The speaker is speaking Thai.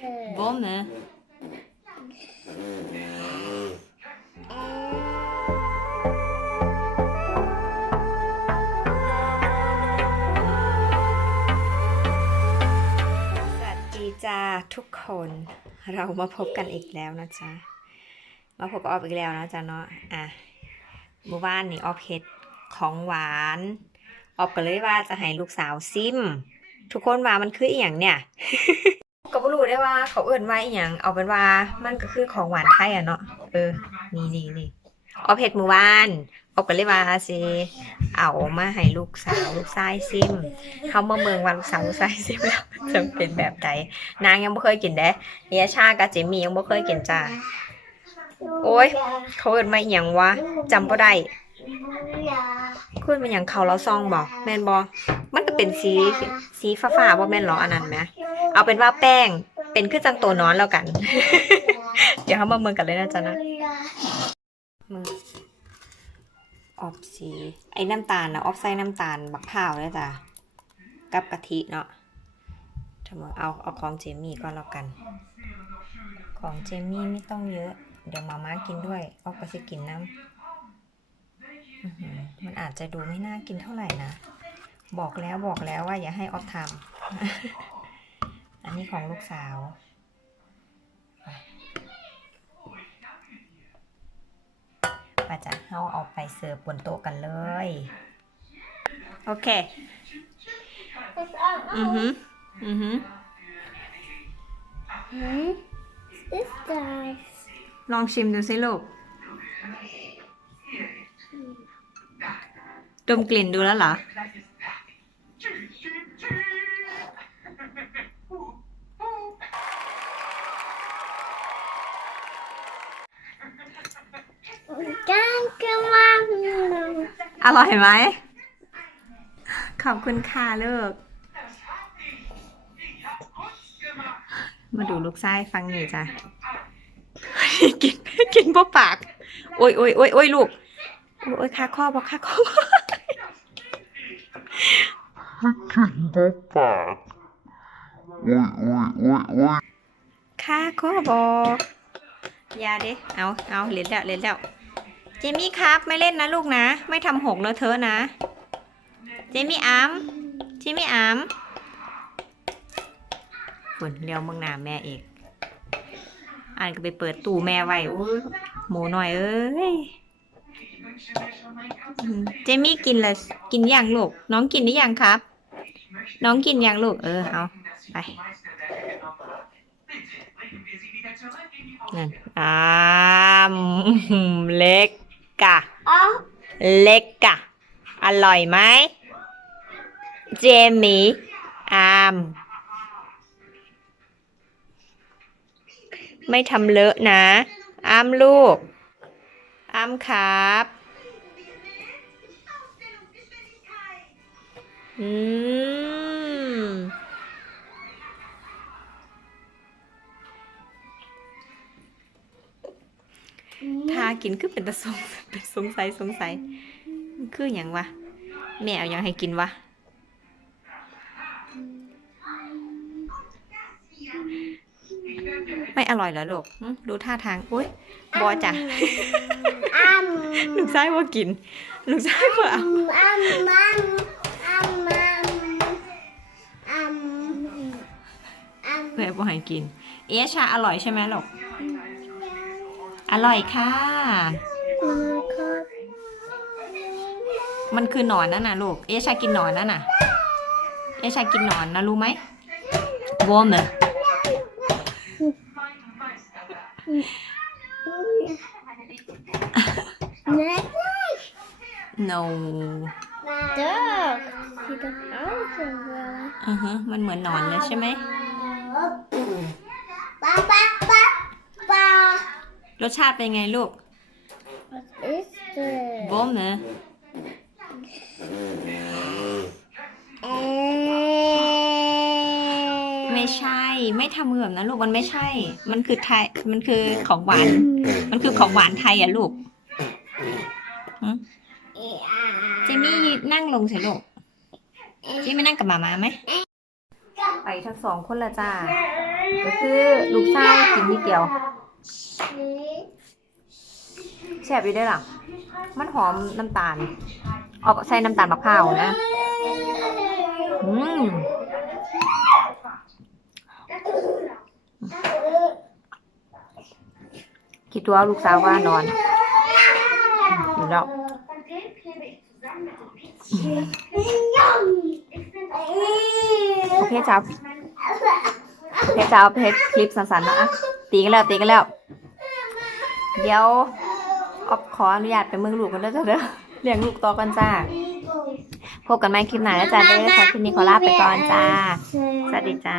Bombe. สวัสดีจ้าทุกคนเรามาพบกันอีกแล้วนะจ๊ะ มาพบกับออฟอีกแล้วนะจ๊ะเนาะ อะเมื่อวานนี่ออฟเฮ็ดของหวาน ออฟก็เลยว่าจะให้ลูกสาวซิม ทุกคนว่ามันคืออีหยังเนี่ย ได้ว่าเขาเอิ่นว่าอีหยังเอาเป็นว่ามันก็คือของหวานไทยอะเนาะเออนี่นี่นี่ออฟเฮ็ดเมื่อวานออฟก็เลยว่าสิเอามาให้ลูกสาวลูกชายซิมเขามาเมืองว่าลูกสาวลูกชายซิมแล้วจะเป็นแบบใดนางยังบ่เคยกินเด้เนียชากับเจมี่ยังบ่เคยกินจ้าโอ้ยเขาเอิ้นมาอีหยังวะจำบ่ได้คือมันหยังเขาเราซองบ่แม่นบ่มันก็เป็นสีสีฟ้าๆบ่แม่นหรออันนั้นแหมเอาเป็นว่าแป้ง เป็นคือจังตัวนอนแล้วกัน เดี๋ยวเขามาเมืองกันเลยนะจ๊ะนะมือออบสี ไอ้น้ำตาลนะออบใส่น้ำตาลบักพร้าวเลยจ้ะกับกะทิเนาะทำไมเอาเอาของเจมี่ก็แล้วกัน ของเจมี่ไม่ต้องเยอะ เดี๋ยวมาม่ากินด้วยออกก็จะกินน้ำมันอาจจะดูไม่น่ากินเท่าไหร่นะ บอกแล้วบอกแล้วว่าอย่าให้ออฟทำ อันนี้ของลูกสาวไปป้าจะเอาเอาไปเสิร์ฟบนโต๊ะกันเลย โอเค อือหืออือหือ Hmm? This guys. ลองชิมดูสิลูก ดมกลิ่นดูแล้วเหรอ ร่อยไหม ขอบคุณค่ะเลิกมาดูลูกไส้ฟังหน่อยจ้ะ กินกินพราะปาก โอ้ยโอ้ยโอ้ยโอ้ยลูก โอ้ยโอ้ยคาข้อบอกคาข้อค่าข้อบอกยาเด้เอาเอาเล่นแล้วเล่นแล้ว เจมี่ครับไม่เล่นนะลูกนะ ไม่ทำหกเลอะเทอะนะ เจมี่อามเจมี่อามฝนเลี้ยวมึงหนาแม่เอกอ่านก็ไปเปิดตู้แม่ไว้โอ้หมูหน่อยเอ้ยเจมี่กินเลยกินอยังลูก น้องกินหรือยังครับ น้องกินอยังลูกเออเอาไปนั่นอามเล็ก กะ Oh, เล็กกะ อร่อยไหม เจมี่อาม ไม่ทำเลอะนะ อามลูก อามครับ อืม ถ้ากินคือเป็นตะสงเป็นสงสัยสงสัยมันคืออย่างวะ แม่เอาหยังให้กินวะ ไม่อร่อยเหรอลูกหึดูท่าทางอุ้ยบอจ้ะ um, ลูกชายว่ากิน ลูกชายว่าเอา um, um, um, um, um, แม่บอกให้กิน เอะชาอร่อยใช่ไหมลูก อร่อยค่ะ มันคือหนอนนั่นน่ะลูก เอะชากินหนอนนั่นน่ะ เอะชากินหนอนนะรู้ไหมวอมเนอะ Next. no Dog. See the house umbrella. อือฮะมันเหมือนหนอนเลยใช่ไหม Ba ba ba ba. รสชาติเป็นไงลูก What is this? วอมเนอะ ไม่ใช่ ไม่ทำเหมือนนะลูกมันไม่ใช่ มันคือไทย มันคือของหวาน มันคือของหวานไทยอะลูกหึเจมี่นั่งลงสิลูกเจมี่นั่งกับหมามาไหม ไปทั้งสองคนละจ้า Yeah. ก็คือลูกชายกินนิดเดียว แซ่บอยู่ได้อล่ะมันหอมน้ำตาล ออกใส่น้ำตาลมะพร้าวนะอืมคิดว่าลูกสาวว่านอนอยู่แล้วโอเคจ้า เพชรจะเอาเพจคลิปสั้นๆนะอะตีกันแล้วตีกันแล้ว เดี๋ยวออฟขออนุญาตไปเมืองลูกกันเด้อจ้ะเด้อเลี้ยงลูกต่อกันจ้าพบกันใหม่คลิปหน้าแล้วจ้าเด้อสำหรับคลิปนี้ขอลาไปก่อนจ้าสวัสดีจ้า